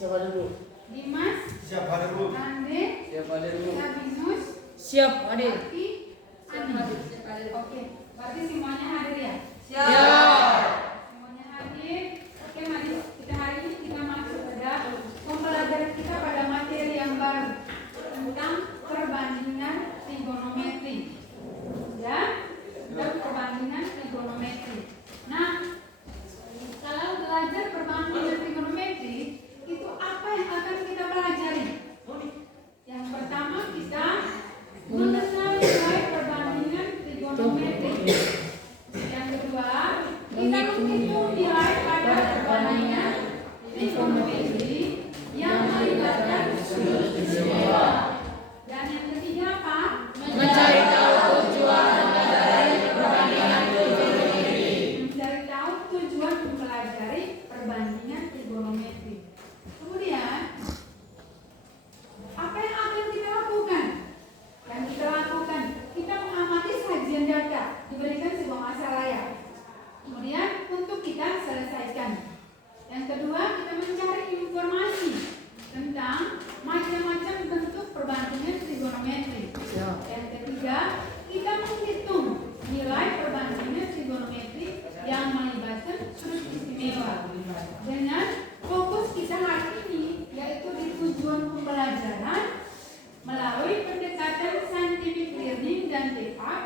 Siap hadir Bu. Dimas. Siap hadir Bu. Ande. Siap hadir Bu. Sabinus. Siap hadir. Aki. Ani. Oke, berarti semuanya hadir ya? Siap. Semuanya hadir. Oke, mari kita hari ini kita masuk pada pembelajaran kita pada materi yang baru tentang perbandingan trigonometri. Ya, tentang perbandingan trigonometri. Nah, kalau belajar perbandingan trigonometri, itu apa yang akan kita pelajari? Yang pertama kita mengenal nilai perbandingan trigonometri. Yang kedua, kita menghitung nilai pada perbandingan trigonometri yang melibatkan sudut istimewa. Dan yang ketiga apa? Mencari tahu tujuan dari perbandingan trigonometri. Mencari tahu tujuan mempelajari perbandingan trigonometri. Kemudian, apa yang akan kita lakukan? Yang kita lakukan, kita mengamati sajian data, diberikan sebuah masalah ya. Kemudian untuk kita selesaikan. Yang kedua, kita mencari informasi tentang macam-macam bentuk perbandingan trigonometri. Yang ketiga, kita menghitung nilai perbandingan trigonometri yang melibatkan sudut istimewa. Dengan fokus kita hari ini yaitu di tujuan pembelajaran melalui pendekatan scientific learning dan TEPAK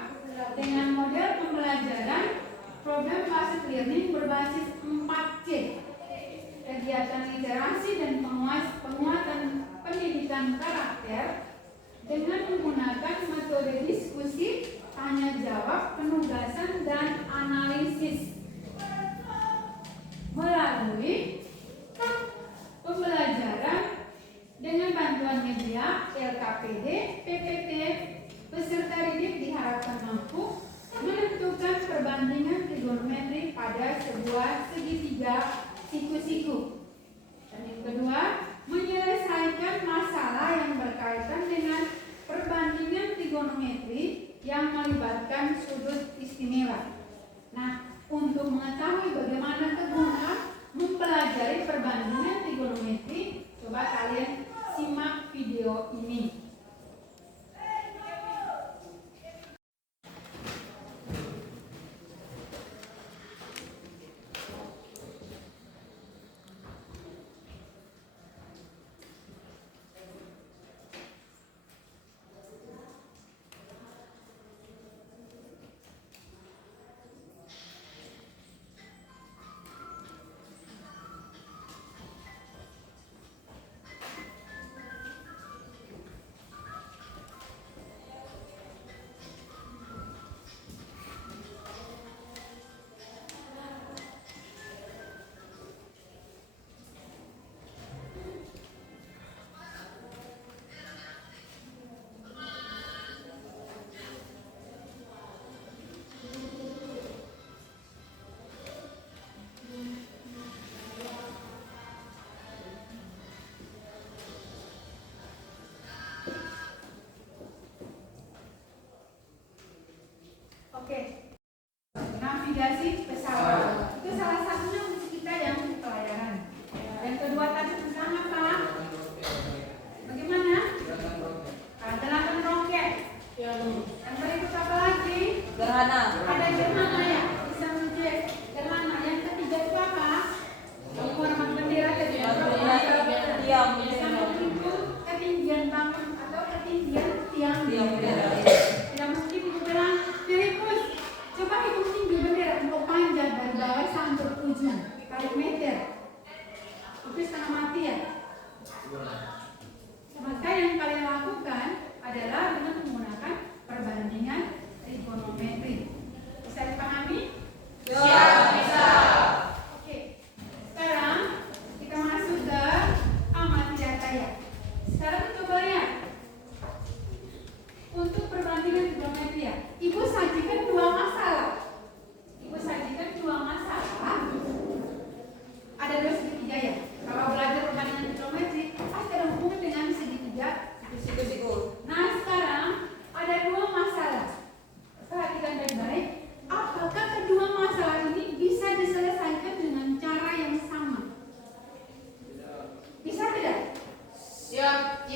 dengan model pembelajaran program basic learning berbasis 4C, kegiatan literasi dan penguatan pendidikan karakter dengan menggunakan metode diskusi, tanya jawab, penugasan dan analisis. Melalui pembelajaran dengan bantuan media LKPD, PPT, peserta didik diharapkan mampu menentukan perbandingan trigonometri pada sebuah segitiga siku-siku. Dan yang kedua, menyelesaikan masalah yang berkaitan dengan perbandingan trigonometri yang melibatkan sudut istimewa. Nah, untuk mengetahui bagaimana kegunaan mempelajari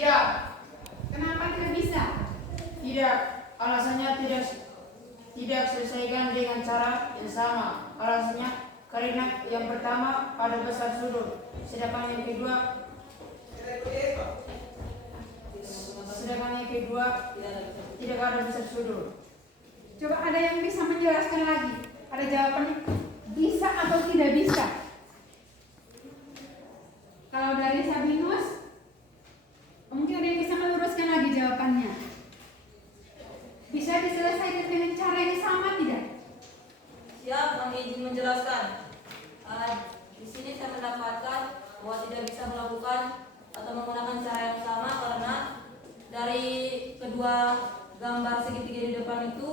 Tidak. Kenapa tidak bisa? Tidak. Alasannya tidak selesaikan dengan cara yang sama. Alasannya karena yang pertama ada besar sudut, sedangkan yang kedua tidak ada besar sudut. Coba ada yang bisa menjelaskan lagi. Ada jawabannya bisa atau tidak bisa? Kalau dari Sabinus, mungkin ada yang bisa meluruskan lagi jawabannya. Bisa diselesaikan dengan cara yang sama tidak? Siap, kami izin menjelaskan. Di sini saya mendapatkan bahwa tidak bisa melakukan atau menggunakan cara yang sama karena dari kedua gambar segitiga di depan itu,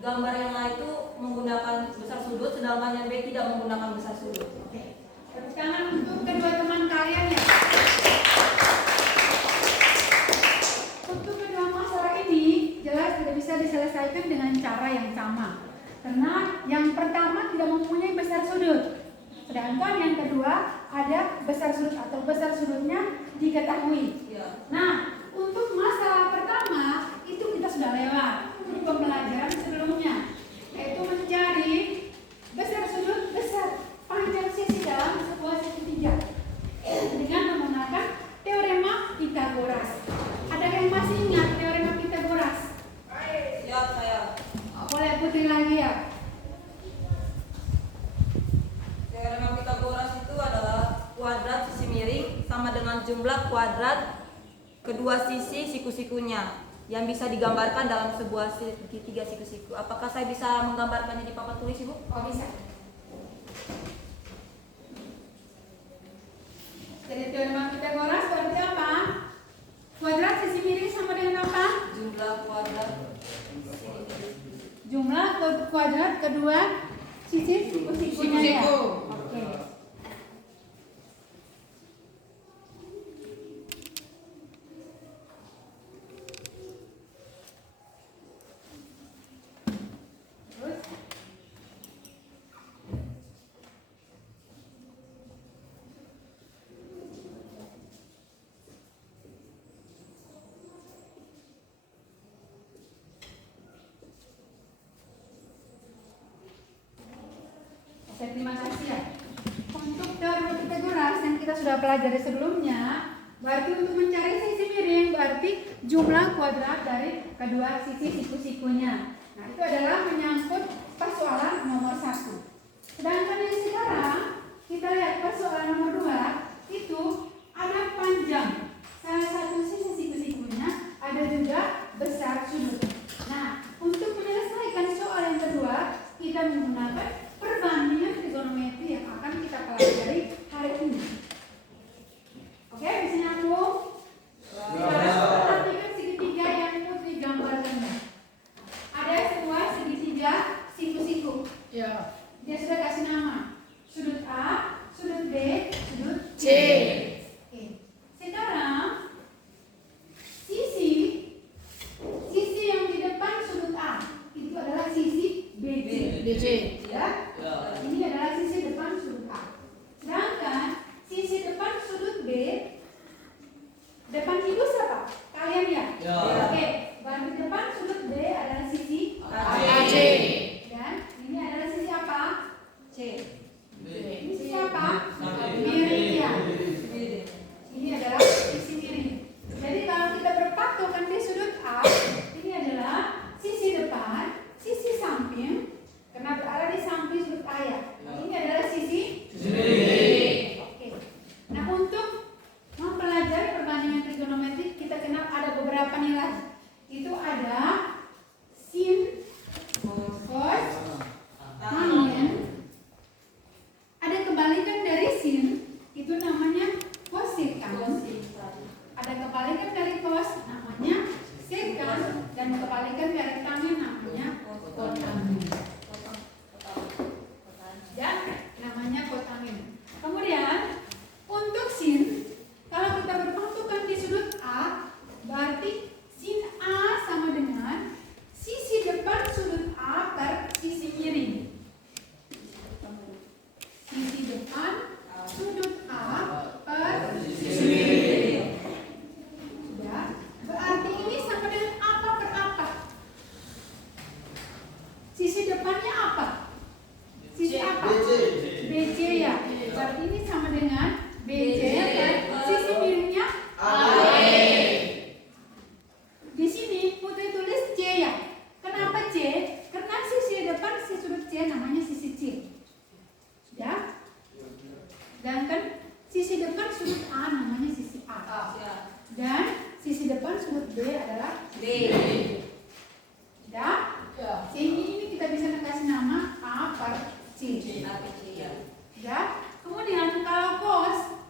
gambar yang A itu menggunakan besar sudut, sedangkan yang B tidak menggunakan besar sudut. Oke. Tepuk tangan untuk kedua teman kalian ya. Untuk kedua masalah ini jelas tidak bisa diselesaikan dengan cara yang sama. Karena yang pertama tidak mempunyai besar sudut. Sedangkan yang kedua ada besar sudut atau besar sudutnya diketahui. Ya. Nah, untuk masalah pertama itu kita sudah lewat di pembelajaran sebelumnya, yaitu mencari besar sudut besar panjang sisi dalam sebuah segitiga dengan menggunakan teorema Pythagoras. Ada yang masih ingat teorema Pythagoras? Siap saya. Boleh putih lagi ya. Teorema Pythagoras itu adalah kuadrat sisi miring sama dengan jumlah kuadrat kedua sisi siku-sikunya yang bisa digambarkan dalam sebuah segitiga siku-siku. Apakah saya bisa menggambarkannya di papan tulis, Ibu? Oh bisa. Jadi teorema Pythagoras berarti apa? Kuadrat sisi miring sama dengan apa? Jumlah kuadrat Jumlah kuadrat kedua sisi siku-sikunya ya. Siku-siku. Oke. Terus oke, terima kasih ya. Untuk teorema Pythagoras yang kita sudah pelajari sebelumnya, berarti untuk mencari sisi miring berarti jumlah kuadrat dari kedua sisi siku-sikunya. Nah, itu adalah menyangkut persoalan nomor 1. Sedangkan yang sekarang kita lihat persoalan nomor 2 itu ada panjang salah satu sisi siku-sikunya, ada juga besar sudut. Nah, untuk menyelesaikan soal yang kedua, kita menggunakan perbandingan trigonometri yang akan kita pelajari hari ini. Oke, bisa nyambung? Perhatikan segitiga yang putih gambarnya. Ada sebuah segitiga siku-siku. Ya. Dia sudah kasih nama. Sudut A, sudut B, sudut C. Oke. Sekarang sisi yang di depan sudut A itu adalah sisi BC. DC. Ya. Ini adalah sisi depan sudut A. Sedangkan sisi depan sudut B, depan itu siapa? Kalian ya? Ya. Oke. Berarti depan sudut B adalah sisi AC. dan ini adalah sisi apa? C. Ini sisi apa? Miring ya. Ini adalah sisi miring. Jadi kalau kita berpatokan di sudut A, ini adalah sisi depan, sisi samping, karena berada di samping sudut A ya. Ini adalah sisi miring. Oke. Nah, untuk mempelajari perbandingan trigonometri kita kenal ada beberapa nilai. Itu ada sin, cos, tangen. Ada kebalikan dari sin, itu namanya kosekans. sudut B adalah B. ya. Sehingga ini kita bisa kasih nama A per C. Ya. Ya. Kemudian kalau cos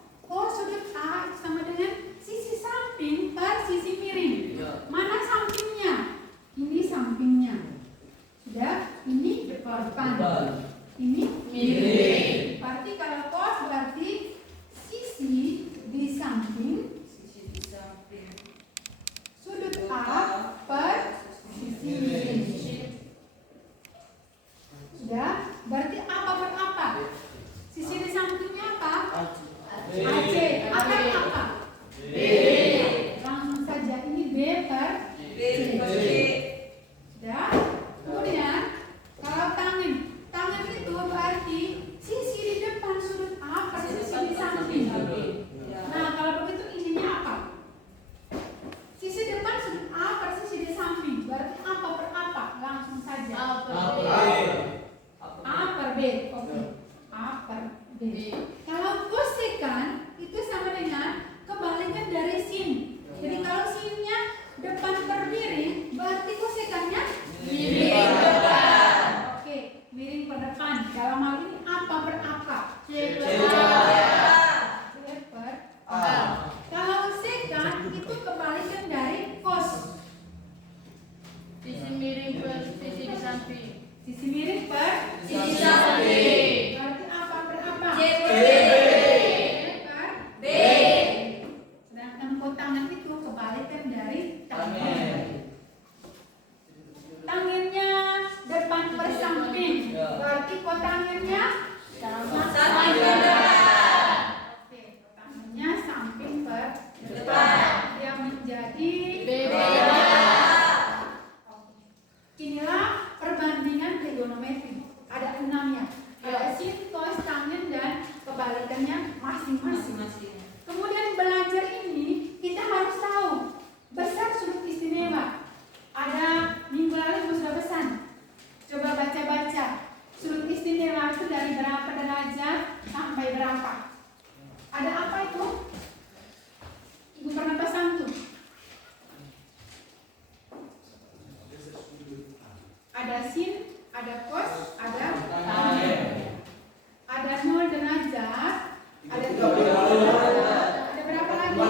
sudut A sama dengan sisi samping per sisi miring. Mana sampingnya? Ini sampingnya. Sudah, ini depan. Ini miring. Berarti kalau cos berarti sisi di samping sudut A per sisi miring. Sudah, berarti apa per apa? Sisi di sampingnya apa? AC. A per apa? B. Langsung saja ini B per B per C. Sudah. Kemudian kalau tangan itu berarti sisi di depan sudut A per sisi di samping. Nah, kalau begitu ininya apa? Sisi depan sudut A per sisi di samping. Berarti apa per apa? Langsung saja. A per B. Oke. A per B. Kalau kosekan itu sama dengan kebalikan dari sin. Jadi kalau sinnya depan per miring, berarti kosekannya miring depan. Oke, miring per depan. Dalam hal ini apa per apa? C per A. Kalau sekan itu kebalikan dari cos. Sisi miring per sisi di samping. Sisi miring per Sisi samping. berarti apa per apa? C per C B. per B. sedangkan tangan itu kebalikan dari tangan. Tangannya depan per samping. Berarti tangannya Samping per depan. Oke, tangannya samping per Depan. yang menjadi inilah perbandingan trigonometri. Ada 6 ya. Ada sin, cos, tangen dan kebalikannya masing-masing. Masing-masing. Kemudian belajar ini kita harus tahu besar sudut istimewa. Ada minggu lalu Ibu sudah pesan. Coba baca-baca. Sudut istimewa itu dari berapa derajat sampai berapa? Ada apa itu? Ibu pernah pesan tuh. Ada sin, ada cos, ada tangen. Ada 0 derajat, ada 30 derajat, ada berapa lagi? 90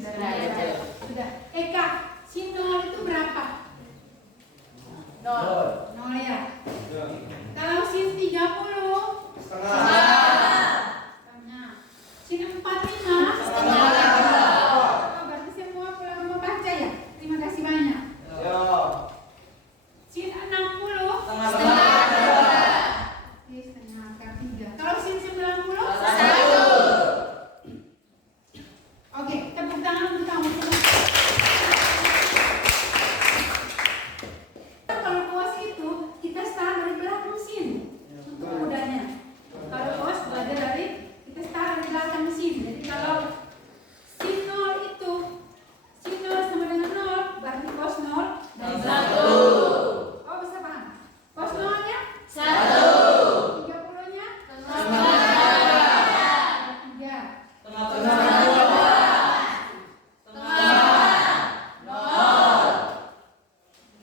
derajat. Sudah. Eka, sin 0 itu berapa? 0 ya. Kalau sin 30 setengah. Sin 45 setengah. Oh, berarti semua pulang rumah baca ya. Terima kasih banyak. Sin 60 setengah. Oke, setengah akar 3. Kalau sin 90 Oke, tepuk tangan untuk kamu semua. Kalau cos itu kita start dari belakang sin untuk mudahnya. Kalau cos belajar dari kita start dari belakang sin. Jadi kalau sin 0 itu sin 0 sama dengan 0, berarti cos 0 dan 1. Oh, bisa paham? Cos 0-nya 1. 30-nya 3.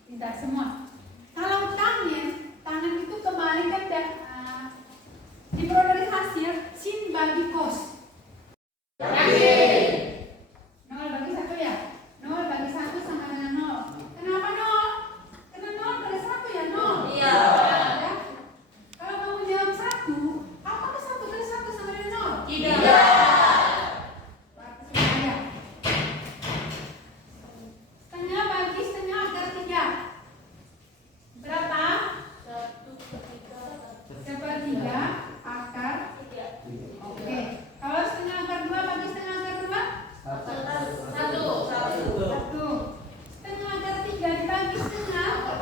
Tidak semua. Kalau tangan itu kebalikan dan diperoleh dari hasil sin bagi cos. 0 bagi 1 ya? 0 bagi 1 sama dengan 0. Kenapa 0? Karena 0 pada 1 ya 0. Iya. Ya? Kalau kamu jawab 1, apakah 1 kali 1 sama dengan 0? Tidak. Berarti setengah. Setengah bagi setengah akar 3. Berapa? 1/3 akar. Oke. Kalau setengah akar 2 bagi setengah akar 2? 1. 1. Setengah akar 3 dibagi setengah.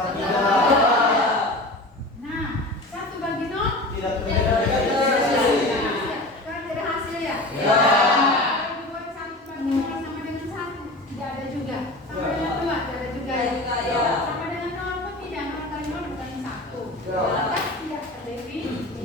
Nah, 1 bagi 0? Kurang dari hasil ya? Kalau dibuat 1 bagi 0 sama dengan 1, tidak ada juga. Sama dengan 2, tidak ada juga ya? Sama dengan 0 pun tidak. 0 kali 0 bukan 1. Maka tidak terdefinisi.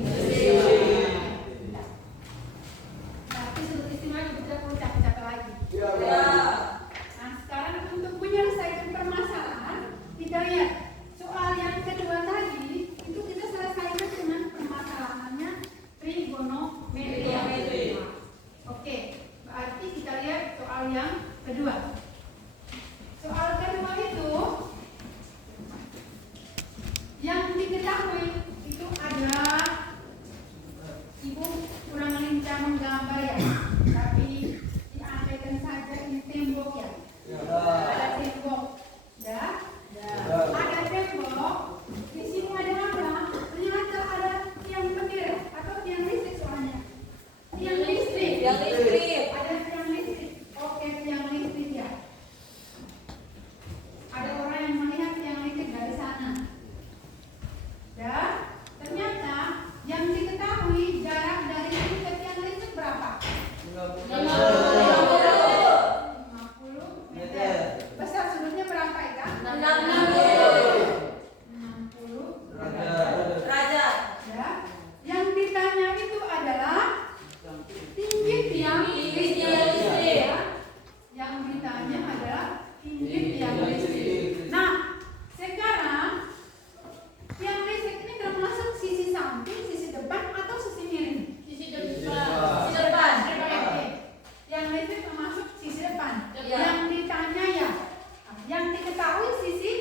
sisi samping, sisi depan, atau sisi miring? Sisi depan. Sisi depan. Oke. Yang listrik termasuk sisi depan. Depan. Yang ditanya ya, yang diketahui sisi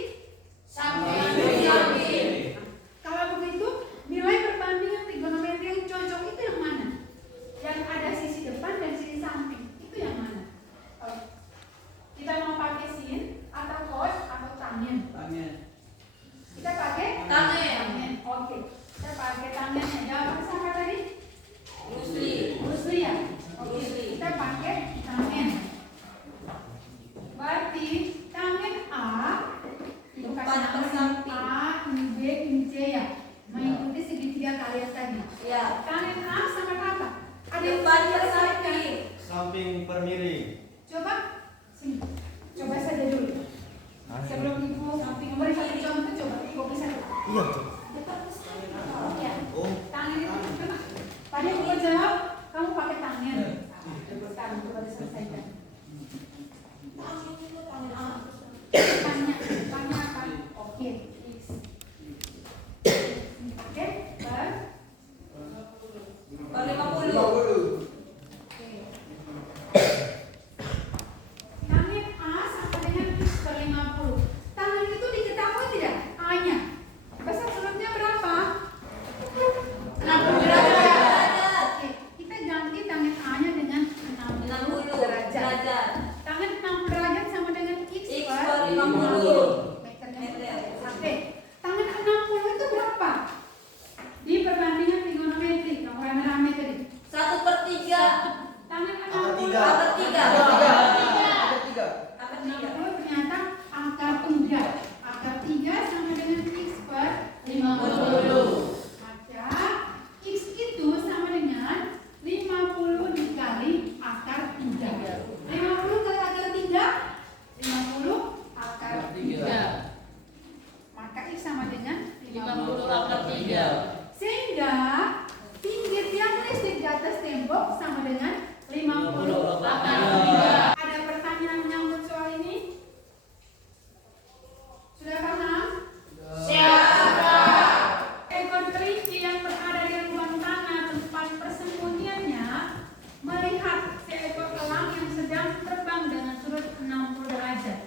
Samping. Kalau begitu, nilai perbandingan trigonometri yang cocok itu yang mana? Yang ada sisi depan dan sisi samping, itu yang mana? Kita mau pakai sin atau cos atau tangen? Kita pakai Tangen. Oke. Kita pakai tangennya. Jawaban siapa tadi? Rusli ya? Oke. Rusli. Kita pakai tangen. Berarti tangen A itu Depan kasih atau nama samping? A, ini B, ini C ya. Mengikuti segitiga kalian tadi. Ya. Tangen A sama apa? Ada yang Depan bisa atau diselesaikan? samping? Samping per miring. Coba, sini. Coba saja dulu. Sebelum ibu memberi satu contoh, coba ibu bisa. Iya tuh. Ya. Oh. Tangan itu coba. Tadi aku jawab, kamu pakai tangan. Sekarang coba diselesaikan. Tanya apa? Oke. X. Oke. Per. Per 50. Tangan A sama dengan X per 50. Tangan itu diketahui tidak? A-nya. Besar surutnya berapa? 60 derajat. Oke, kita ganti tangan A-nya dengan 60 derajat. Tangan 60 derajat sama dengan X X per per 50. meter. Oke, tangan 60 itu berapa? Di perbandingan trigonometri, yang rame-rame tadi. 1/3. Tangan Akar 60 tiga. Akar 3. Akar 3. 60 ternyata akar 3. Akar 3 sama dengan X per 50. Maka X itu sama dengan 50 dikali akar 3. 50 kali akar 3, 50 akar 3. Maka X sama dengan 50 akar 3. Sehingga tinggi tiang listrik di atas tembok sama dengan 50 akar 3. Ada pertanyaan menyangkut soal ini? Sudah paham? Ekor kelinci yang berada di ruang tanah tempat persembunyiannya melihat seekor elang yang sedang terbang dengan sudut 60 derajat.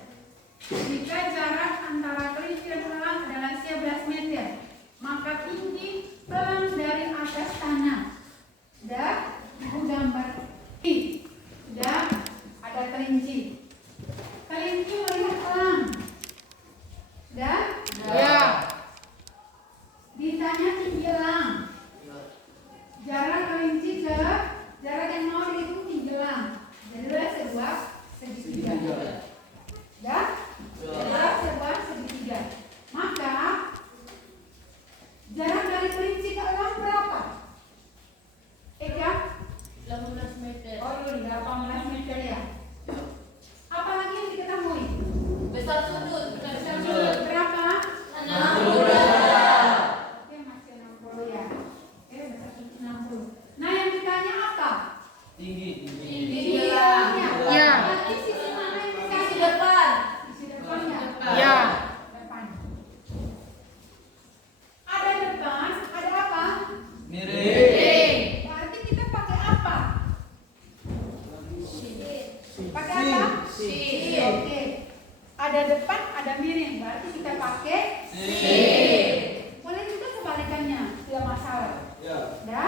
Jika jarak antara kelinci dan elang adalah 11 meter, maka tinggi elang dari atas tanah. Sudah ibu gambar. Sudah ada kelinci. Kelinci melihat elang. Sudah? Ya. Ditanya tinggi elang. Jarak kelinci ke jarak yang mau dihitung tinggi elang. Jadilah sebuah segitiga. Ya? Jadilah sebuah segitiga. Maka jarak dari kelinci ke elang berapa? Eka? 18 meter. Oh iya, 18 meter ya. Apalagi yang diketahui? Besar sudut. Besar sudut. Berapa? 60 derajat. Oke, masih 60 ya. Oke, besar sudut 60. Nah, yang ditanya apa? Tinggi. Tinggi elangnya. Ya. Berarti sisi mana yang Sisi ditanya? depan. Sisi depannya. Ya. Depan. Ada depan, ada apa? Miring. Berarti kita pakai apa? Pakai apa? Sin. Oke. Ada depan, ada miring. Berarti kita pakai Sin. boleh juga kebalikannya, tidak masalah. Ya. Ya.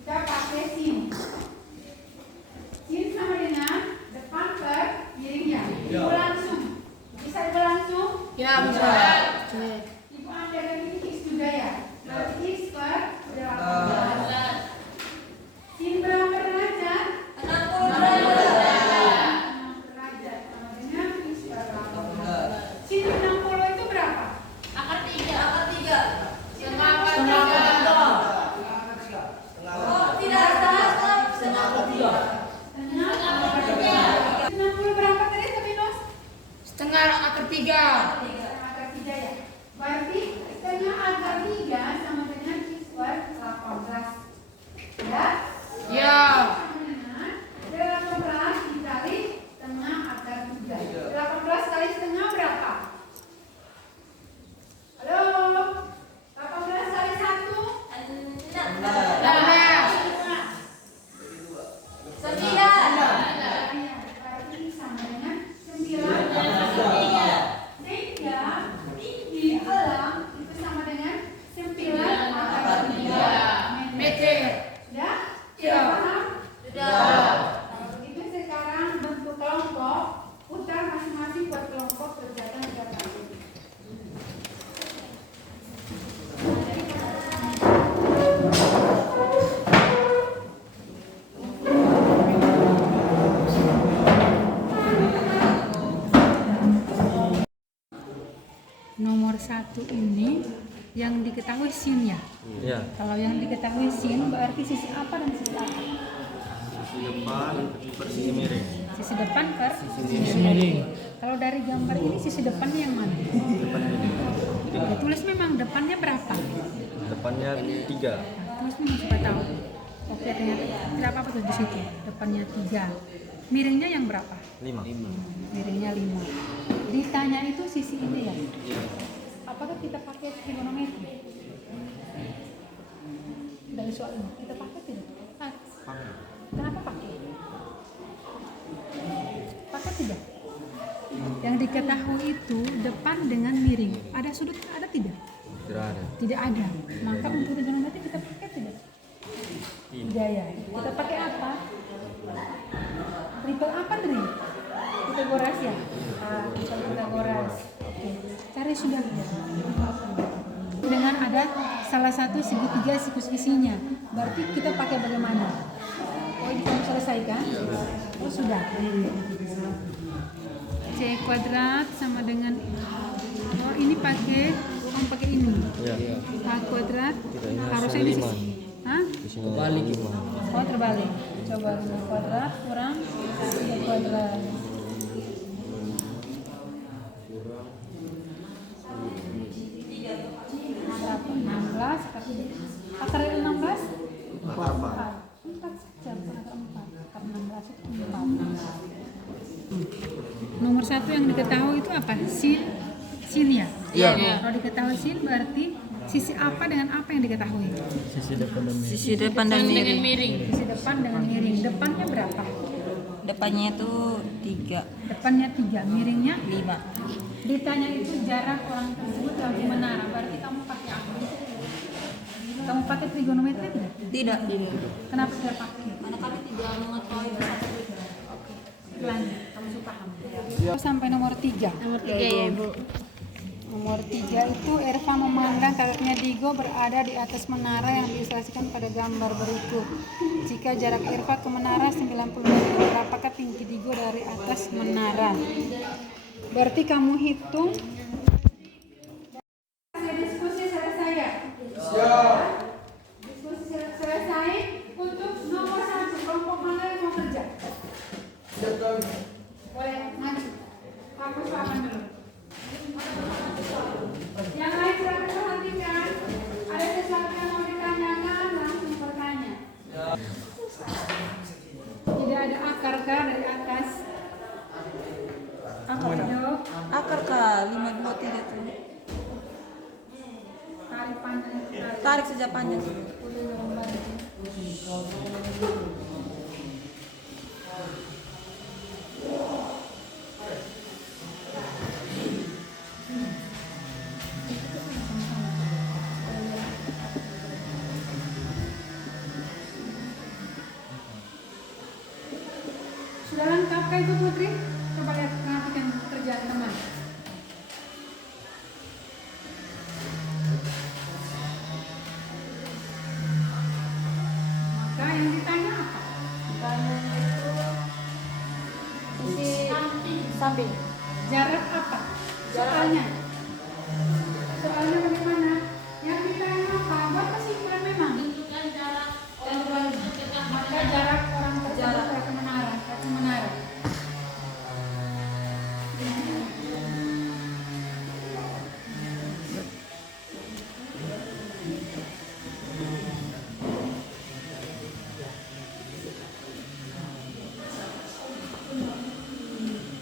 Kita pakai sin. Sin sama dengan depan per miringnya. Ya. Ibu langsung. Bisa ibu langsung? Ya, bisa. Ibu ada yang ini X juga ya. Berarti X per 18. Sin berapa derajat? 60 derajat. 6 derajat sama dengan X per 18. Sin 60 itu berapa? Akar 3. Akar 3. Setengah akar Setengah 3. akar 3. Oh, tidak setengah. Setengah akar 3. Setengah akar 3. 60 berapa tadi Sabinus? Setengah akar 3. Setengah akar 3 ya. yang diketahui sin ya. Ya. Kalau yang diketahui sin berarti sisi apa dan sisi apa? Sisi depan per sisi miring. Sisi depan per sisi miring. Kalau dari gambar ini sisi depannya yang mana? Depan miring. Tulis memang depannya berapa? Depannya 3. Tulis memang supaya tahu. Oke, ternyata tidak apa-apa tuh di situ. Depannya 3. Miringnya yang berapa? 5. Miringnya 5. Ditanya itu sisi ini ya. Apakah kita pakai trigonometri? Dari soal ini kita pakai tidak? Kenapa pakai? Pakai tidak? Yang diketahui itu depan dengan miring. Ada sudut ada tidak? Tidak ada. Tidak ada. Maka untuk trigonometri kita pakai tidak? Tidak ya. Kita pakai apa? Triple apa tadi? Pitagoras ya? Triple Pitagoras. Oke. Cari sudah. Dengan ada salah satu segitiga sikus isinya. Berarti kita pakai bagaimana? Oh, ini kamu selesaikan? Oh, sudah. C kuadrat sama dengan ini pakai kamu pakai ini. Iya. A kuadrat Tidak, ini harusnya di 5. sisi. Hah? Di sini terbalik. Oh, terbalik. Coba 5 kuadrat kurang 3 kuadrat. Berapa? 16 akar dari 16? 4 saja, bukan akar 4. Akar 16 itu 4. Nomor 1 yang diketahui itu apa? Sin ya? Iya. Kalau diketahui sin berarti sisi apa dengan apa yang diketahui? Sisi depan dan miring. Sisi depan dan miring. Sisi depan dengan miring. Depannya berapa? Depannya itu 3, Depannya 3, miringnya 5. Ditanya itu jarak orang tersebut dari menara. Berarti kamu pakai apa? Kamu pakai trigonometri tidak? Tidak. Kenapa tidak pakai? Karena kami tidak mengetahui besar sudutnya. Lanjut, kamu suka kamu. Sampai nomor 3. Nomor 3 ya Ibu. Nomor 3 itu Erva memandang kakaknya Digo berada di atas menara yang diilustrasikan pada gambar berikut. Jika jarak Erva ke menara 90 meter, berapakah tinggi Digo dari atas menara? Berarti kamu hitung. Diskusi selesai ya? Diskusi selesai untuk nomor 1. Kelompok mana yang mau kerja? Boleh maju. Aku suapan dulu. Yang lain silakan perhatikan. Ada sesuatu yang mau ditanyakan, langsung bertanya. Tidak ada akar kah dari atas? Akar Jawab. Akar kah 5, 2, 3 tuh. Tarik panjang. Tarik saja panjang. Udah membantu. Sudah lengkap kan Ibu Putri? Coba lihat perhatikan kerjaan teman. Maka yang ditanya apa? Samping. Jarak apa? Soalnya. Soalnya bagaimana? Yang ditanya apa? Buat kesimpulan memang. Tentukan jarak orang tersebut ke Maka jarak orang tersebut ke menara. Ke menara.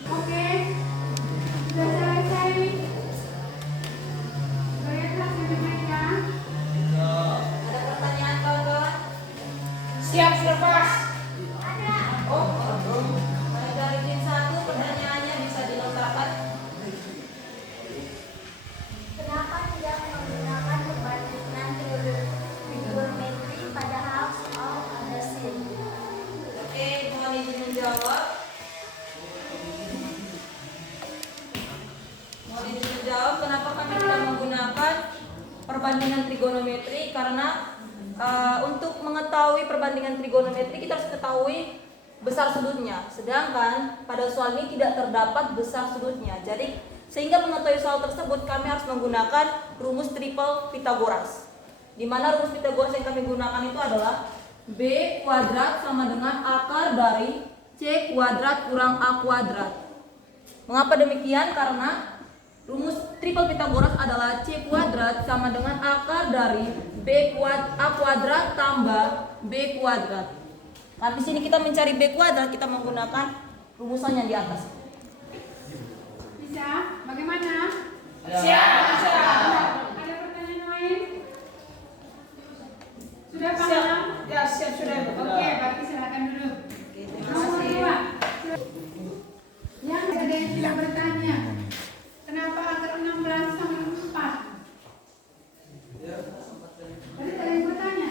Oke, sudah selesai. Lihat hasil mereka. Ada pertanyaan kawan-kawan? Siap selepas. Mulai dari tim 1, pertanyaannya bisa dilontarkan. Kenapa tidak menggunakan perbandingan trigonometri padahal soal ada sin? Oke, mohon izin menjawab. Mohon izin menjawab kenapa kami tidak menggunakan perbandingan trigonometri, karena untuk mengetahui perbandingan trigonometri kita harus ketahui besar sudutnya. Sedangkan pada soal ini tidak terdapat besar sudutnya. Jadi Sehingga mengetahui soal tersebut kami harus menggunakan rumus triple Pythagoras. Di mana rumus Pythagoras yang kami gunakan itu adalah B kuadrat sama dengan akar dari C kuadrat kurang A kuadrat. Mengapa demikian? Karena rumus triple Pythagoras adalah C kuadrat sama dengan akar dari A kuadrat tambah B kuadrat. Nah, di sini kita mencari B kuadrat, kita menggunakan rumusan yang di atas. Bisa? Bagaimana? Siap. Ada pertanyaan lain? Sudah paham? Ya, siap sudah. Oke, berarti silakan dulu. Nomor 2. Yang ada yang tidak bertanya. Kenapa akar 16 sama 4? Tadi ada yang bertanya.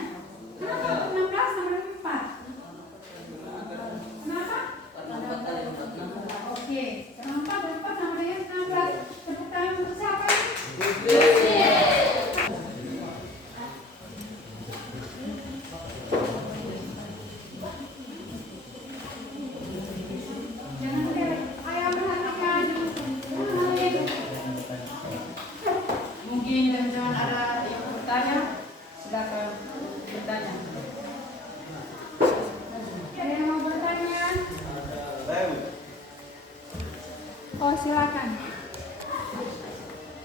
Kenapa akar 16 sama 4? Kenapa? Oke, kenapa 4 sama dengan 16? Tepuk tangan untuk siapa? Jangan kelek. Ayah perhatikan. Mungkin teman-teman ada yang bertanya, silakan bertanya. Ada yang mau bertanya? Oh, silakan.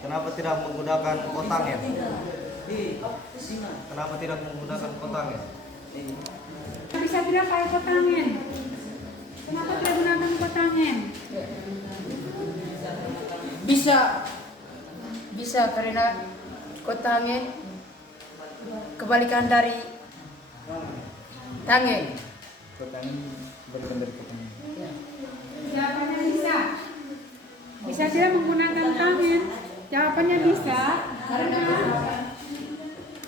Kenapa tidak menggunakan kotangnya? Kenapa tidak menggunakan kotangnya? Bisa tidak pakai kotangen? Kenapa tidak gunakan kotangen? Bisa karena kotangen kebalikan dari tangen. Kotangnya bukan dari kotangnya. Jawabannya bisa. Bisa tidak menggunakan tangen? Jawabannya bisa. Karena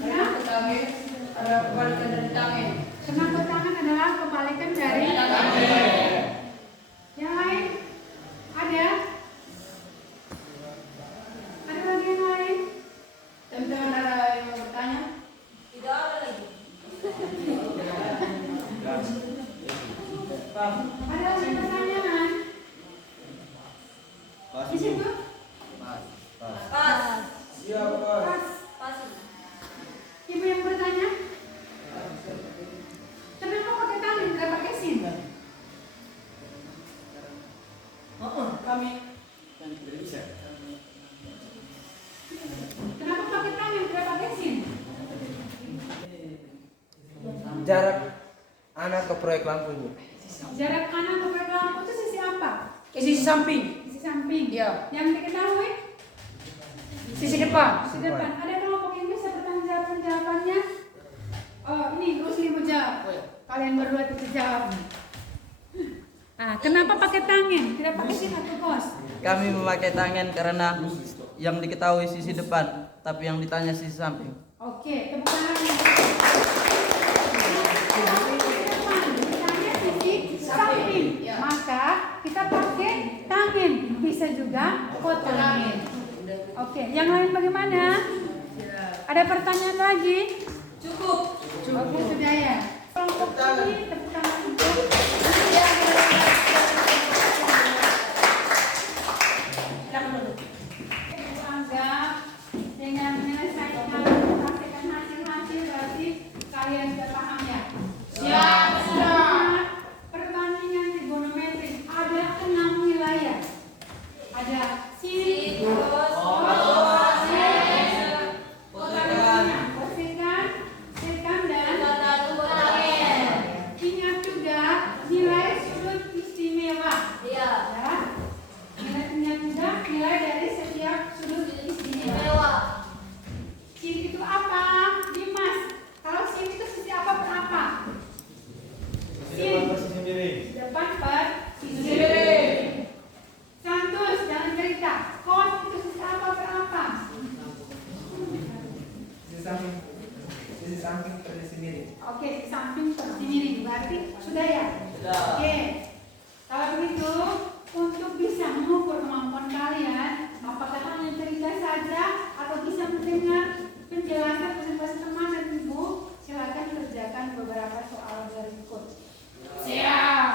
Kotangen ada kebalikan dari tangen. karena kotangen adalah kebalikan dari yang lain. Ada? Ada lagi yang lain? Teman-teman ada yang mau bertanya? Tidak ada lagi. Ada lagi pertanyaan? Di situ? Pas. Pas. Pas. Ibu yang bertanya? Kenapa pakai tangan tidak pakai sin? Kami Kenapa pakai tangan tidak pakai sin? Jarak anak ke proyek lampu, Bu. Jarak kanan ke proyek lampu itu sisi apa? ke sisi samping, Sisi samping. Iya. Yang diketahui? sisi depan. Di depan. Ada kelompok yang bisa bertanggung jawab jawabannya? Oh, ini Rusli mau jawab. Kalian berdua itu jawab. Ah, kenapa pakai tangan? Tidak pakai sin atau bos? Kami memakai tangan karena yang diketahui sisi depan, tapi yang ditanya sisi samping. Oke, tepuk tangan. Ditanya sisi samping. Maka kita pakai tangan. Bisa juga kotangan. Oke, yang lain bagaimana? Ada pertanyaan lagi? Cukup. Oke, sudah ya. Kelompok ini tepuk tangan untuk anggap dengan menyelesaikan menghasilkan hasil-hasil berarti kalian sudah paham ya? Siap, sudah. Perbandingan trigonometri ada 6 wilayah. Ada sin, cos, kosekan, sekan, dan ingat juga nilai sudut istimewa. Iya. Ya. Ingat juga nilai dari setiap sudut istimewa. Sin itu apa? Dimas. Kalau sin itu sisi apa per apa? Sin. Depan per sisi miring. Santus, jangan cerita. Kos itu sisi apa per apa? Sisi samping per sisi miring. Oke, di samping per sisi miring. Berarti sudah ya? Oke. Kalau begitu, untuk bisa mengukur kemampuan kalian, apakah hanya cerita saja atau bisa mendengar penjelasan presentasi teman dan ibu, silakan kerjakan beberapa soal berikut. Siap.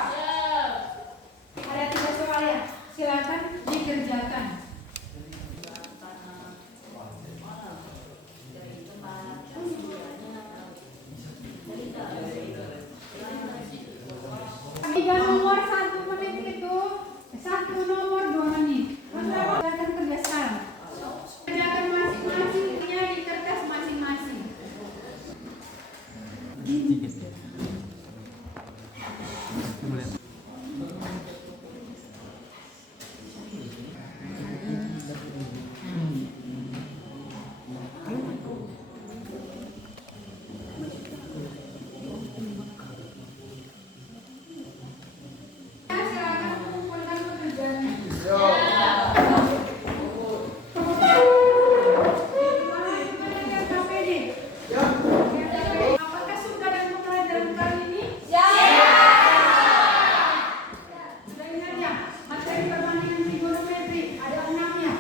Ada 3 soal ya, silakan dikerjakan. Silakan mengumpulkan pekerjaannya. Apakah suka dengan pembelajaran kali ini? Sudah ingat ya, materi perbandingan trigonometri ada 6 ya?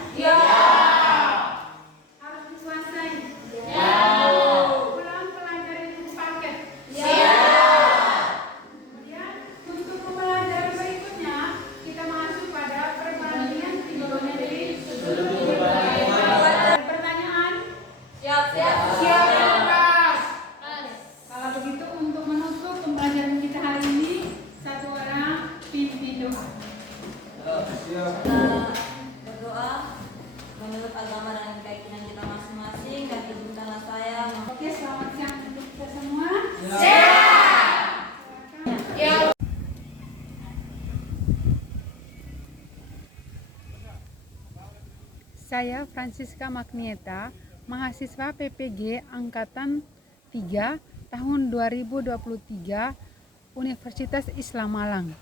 Harus dikuasai. Ulang pelajari buku paket. Kemudian untuk pembelajaran berikutnya kita masuk pada perbandingan trigonometri. Ada pertanyaan? Siap. Kalau begitu untuk menutup pembelajaran kita hari ini, satu orang pimpin doa. Kita berdoa menurut agama dan keyakinan kita masing-masing dan izinkanlah saya Oke, selamat siang untuk kita semua. Saya Francisca Magnieta, mahasiswa PPG Angkatan 3 tahun 2023 Universitas Islam Malang.